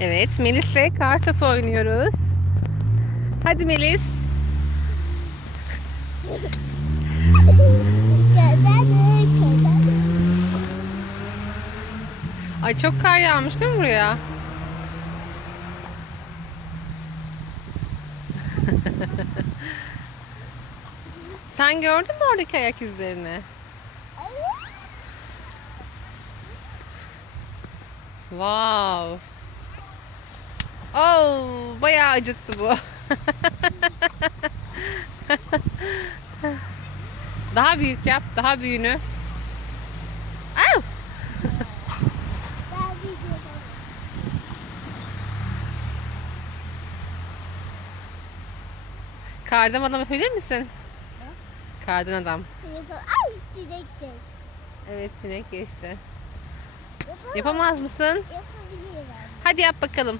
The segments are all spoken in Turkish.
Evet, Melis'le kartopu oynuyoruz. Hadi Melis. Ay çok kar yağmış değil mi buraya? Sen gördün mü oradaki ayak izlerini? Wow. Oh, bayağı acıttı bu. daha büyük yap, daha büyüğünü. Au! Kardan adam yapabilir misin? Kardan adam. Ay göz. Evet, sinek geçti. Yapamaz mısın? Yapabilirim. Hadi yap bakalım.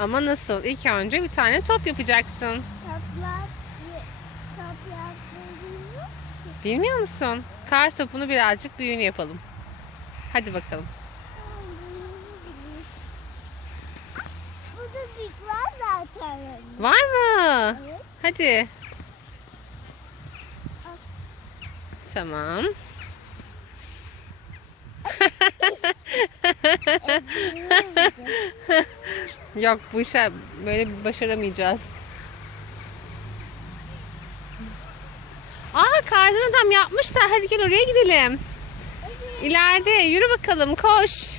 Ama nasıl? İlk önce bir tane top yapacaksın. Toplar, toplar. Bilmiyor musun? Kar topunu birazcık büyüğünü yapalım. Hadi bakalım. Burada bir var zaten. Var mı? Evet. Hadi. Tamam. Yok bu işe böyle başaramayacağız. Aa kardan adam yapmışlar. Hadi gel oraya gidelim. İleride yürü bakalım koş.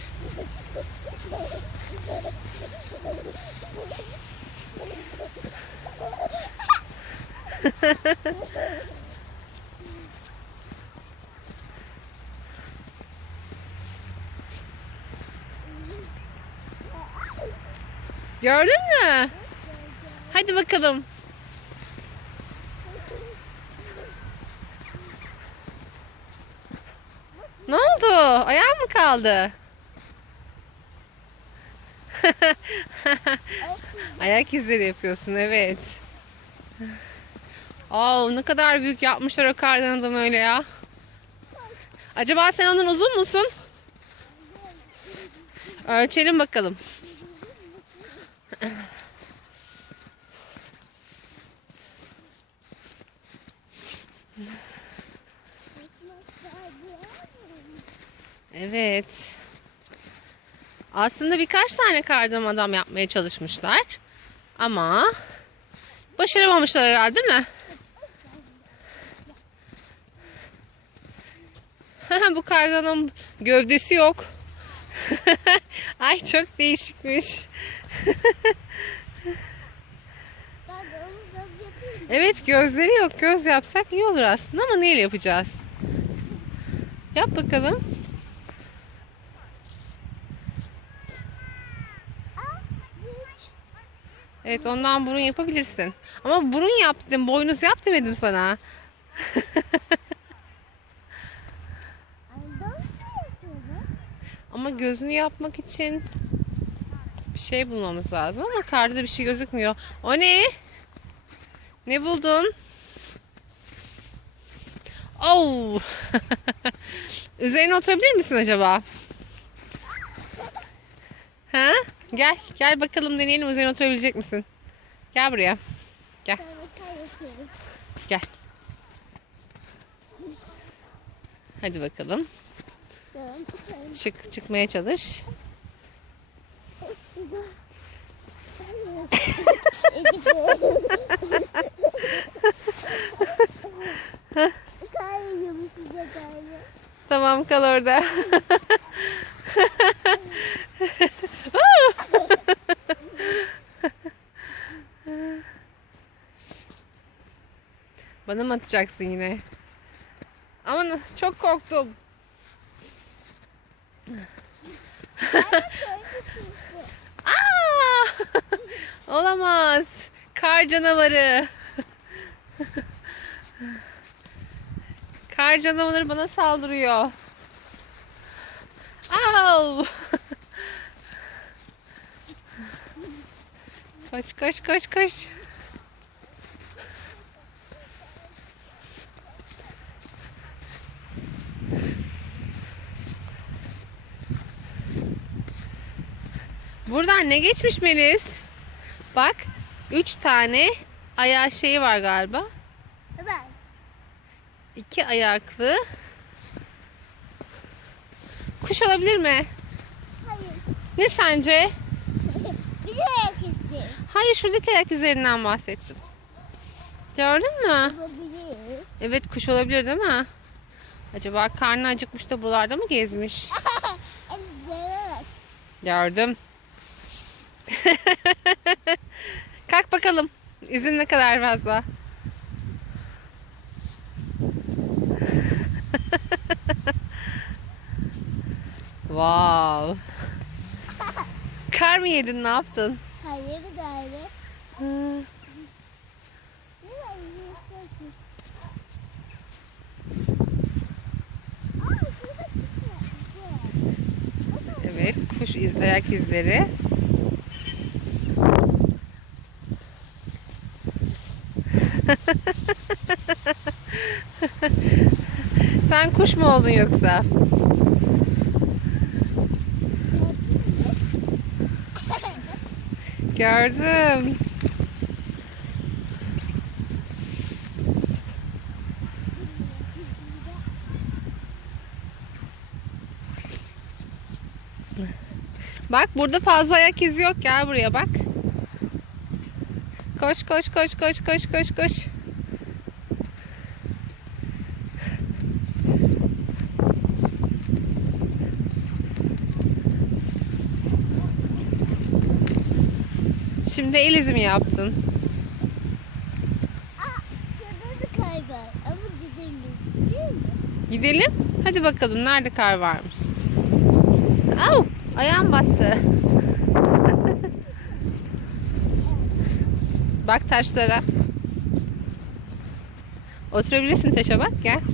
Gördün mü? Hadi bakalım. Ne oldu? Ayağın mı kaldı? Ayak izleri yapıyorsun evet. Aa, ne kadar büyük yapmışlar o kardan adam öyle ya. Acaba sen onun uzun musun? Ölçelim bakalım. Evet. Aslında birkaç tane kardan adam yapmaya çalışmışlar. Ama başaramamışlar herhalde değil mi? Bu kardan adam gövdesi yok. Ay çok değişikmiş. Evet gözleri yok. Göz yapsak iyi olur aslında ama neyle yapacağız? Yap bakalım. Aa, üç. Evet ondan burun yapabilirsin. Ama burun yap dedim. Boynuz yap demedim sana. Ama gözünü yapmak için bir şey bulmamız lazım ama karda bir şey gözükmüyor. O ne? Ne buldun? Oh! Üzerine oturabilir misin acaba? Ha? Gel, gel bakalım deneyelim üzerine oturabilecek misin? Gel buraya. Gel, gel. Hadi bakalım. Çık, çıkmaya çalış. Tamam kal orada. Bana mı atacaksın yine? Aman çok korktum. Aa! Olamaz. Kar canavarı. Kar canavarı bana saldırıyor. Au! Koş koş koş koş. Buradan ne geçmiş Melis? Bak. Üç tane ayağı şeyi var galiba. İki ayaklı. Kuş olabilir mi? Hayır. Ne sence? Bir ayak izi. Hayır şuradaki ayak izlerinden bahsettim. Gördün mü? Olabilir. Evet kuş olabilir değil mi? Acaba karnı acıkmış da buralarda mı gezmiş? Evet. Gördüm. Kalk bakalım. İzin ne kadar fazla? wow. Kar mı yedin ne yaptın? Hayır bir daire. Hı, Ne var? Yiyecekmiş. Aa şurada kuş Evet kuş iz, ayak izleri. Sen kuş mu oldun yoksa? Gördüm. Bak burada fazla ayak izi yok. Gel buraya bak. Koş koş koş koş koş koş koş. Şimdi el izi mi yaptın? Aa var. Ama mi? Gidelim. Hadi bakalım nerede kar varmış. Au! Ayağım battı. Bak taşlara. Oturabilirsin taşa bak gel.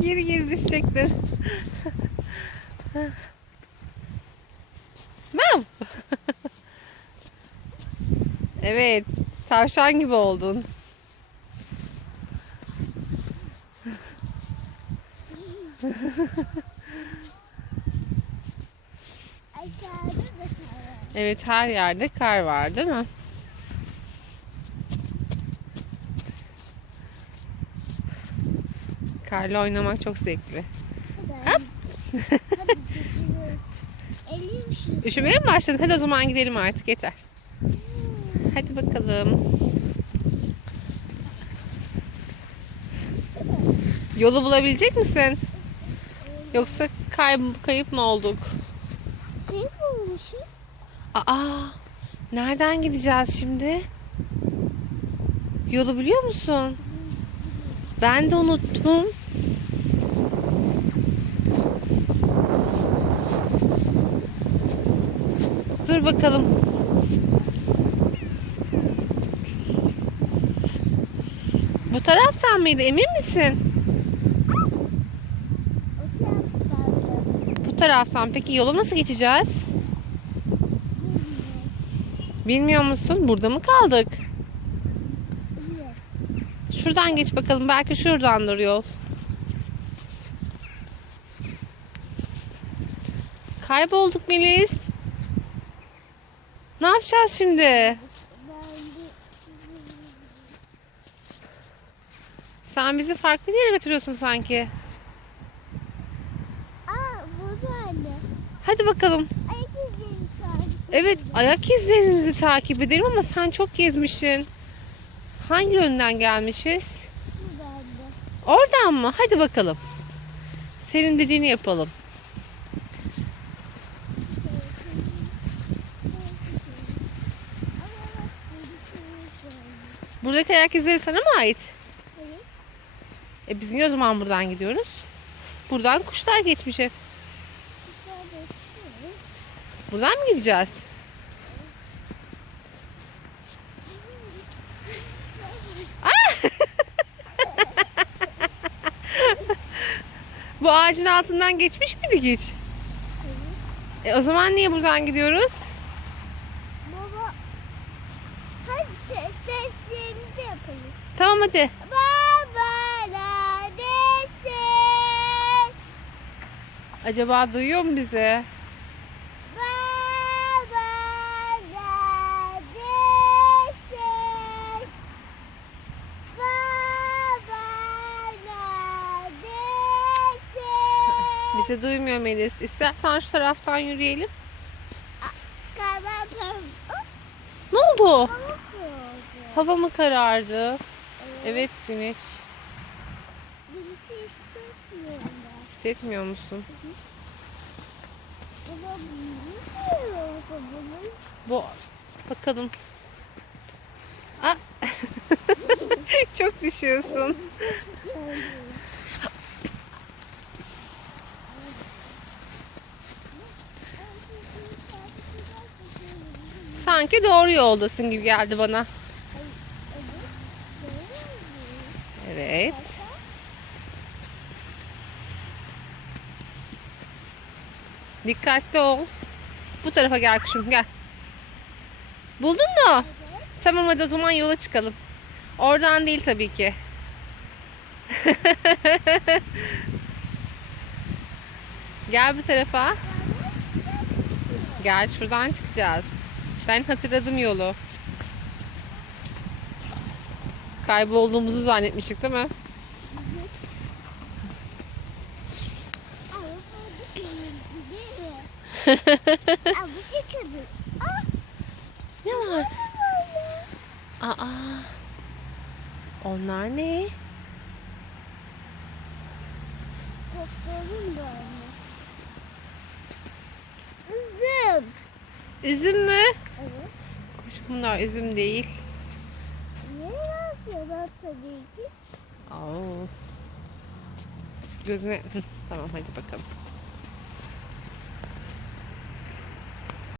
Geri geri düşecektin. Wow. evet, tavşan gibi oldun. Evet, her yerde kar var, değil mi? Karla oynamak çok zevkli. Şu. Üşümeye mi başladın? Hadi o zaman gidelim artık yeter. Hadi bakalım. Yolu bulabilecek misin? Yoksa kay kayıp mı olduk? Kayıp olmuşum. Aa, nereden gideceğiz şimdi? Yolu biliyor musun? Ben de unuttum. Dur bakalım. Taraftan mıydı? Emin misin? Bu taraftan. Peki yola nasıl geçeceğiz? Bilmiyor musun? Burada mı kaldık? Şuradan geç bakalım. Belki şuradandır yol. Kaybolduk Melis. Ne yapacağız şimdi? Ben de Sen bizi farklı bir yere götürüyorsun sanki. Aa burada anne. Hadi bakalım. Ayak izlerini takip Evet ayak izlerinizi takip edelim ama sen çok gezmişsin. Hangi yönden gelmişiz? Burada anne. Oradan mı? Hadi bakalım. Senin dediğini yapalım. Buradaki ayak izleri sana mı ait? E biz niye o zaman buradan gidiyoruz? Buradan kuşlar geçmiş hep. Buradan mı gideceğiz? Bu ağacın altından geçmiş miydik hiç? E o zaman niye buradan gidiyoruz? Baba hadi ses, seslerimizi yapalım. Tamam hadi. Acaba duyuyor mu bizi? Bizi duymuyor Melis. İstersen şu taraftan yürüyelim. Pem. Ne oldu? Hava mı karardı? Evet güneş. Birisi hissetmiyorum ben. Hissetmiyor musun? Baba bunu ne bunun? Bu bakalım. Aa. Çok düşüyorsun. Sanki doğru yoldasın gibi geldi bana. Evet. Dikkatli ol. Bu tarafa gel kuşum gel. Buldun mu? Tamam hadi o zaman yola çıkalım. Oradan değil tabii ki. gel bu tarafa. Gel şuradan çıkacağız. Ben hatırladım yolu. Kaybolduğumuzu zannetmiştik değil mi? Aa, bu şey kadın. Aa, Ne var? ne var ya? Aa. Onlar ne? Koklarım da. Üzüm. Üzüm mü? Evet. Kuş bunlar üzüm değil. Niye yazıyorlar tabii ki? Oo. Gözüne... Tamam hadi bakalım.